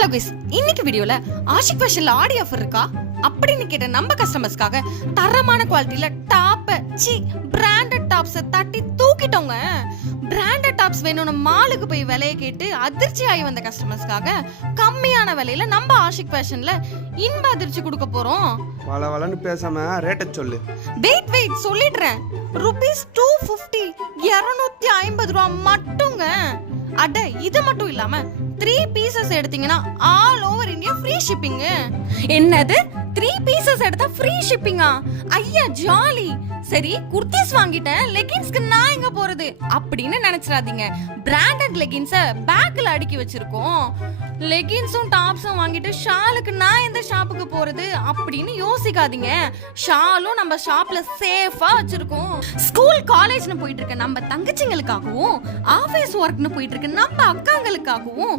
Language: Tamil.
ஹலோ கைஸ், இன்னைக்கு வீடியோல ஆஷிக் ஃபேஷன்ல ஆடி ஆஃபர் இருக்கா அப்படின்னு கேட்ட நம்ம கஸ்டமர்ஸ்க்காக தரமான குவாலிட்டியில பிராண்டட் டாப்ஸை தட்டி தூக்கிட்டோங்க. பிராண்டட் டாப்ஸ் வேணும்னு மாலுக்கு போய் விலையை கேட்டு அதிர்ச்சி ஆகி வந்த கஸ்டமர்ஸ்க்காக கம்மியான விலையில நம்ம ஆஷிக் ஃபேஷன்ல இன்ப அதிர்ச்சி கொடுக்க போறோம். வளவளன்னு பேசாம ரேட்டை சொல்லு. வெயிட் சொல்லிடுறேன். ரூபீஸ் 250 250 ரூபா மட்டுங்க. அட இது மட்டும் இல்லாம 3 பீசஸ் எடுத்தீங்கன்னா all over India free shipping. என்னது 3 பீசஸ் எடுத்தா ஃப்ரீ ஷிப்பிங்கா? ஐயா ஜாலி. சரி குர்தீஸ் வாங்கிட்டேன், லெகின்ஸ்க்கு நான் எங்க போறது அப்படின்னு நினைச்சிடாதீங்க. பிராண்டட் லெகின்ஸை பேக்ல அடுக்கி வச்சிருக்கோம். லெகின்ஸும் டாப்ஸும் வாங்கிட்டு ஷாலுக்கு நான் எந்த ஷாப்புக்கு போறது அப்படின்னு யோசிக்காதீங்க. ஷாலும் நம்ம ஷாப்ல சேஃபா வச்சிருக்கோம். ஸ்கூல் காலேஜ்னு போயிட்டு இருக்க நம்ம தங்கச்சிங்களுக்காகவும், ஆபீஸ் ஒர்க்னு போயிட்டு இருக்க நம்ம அக்காங்களுக்காகவும்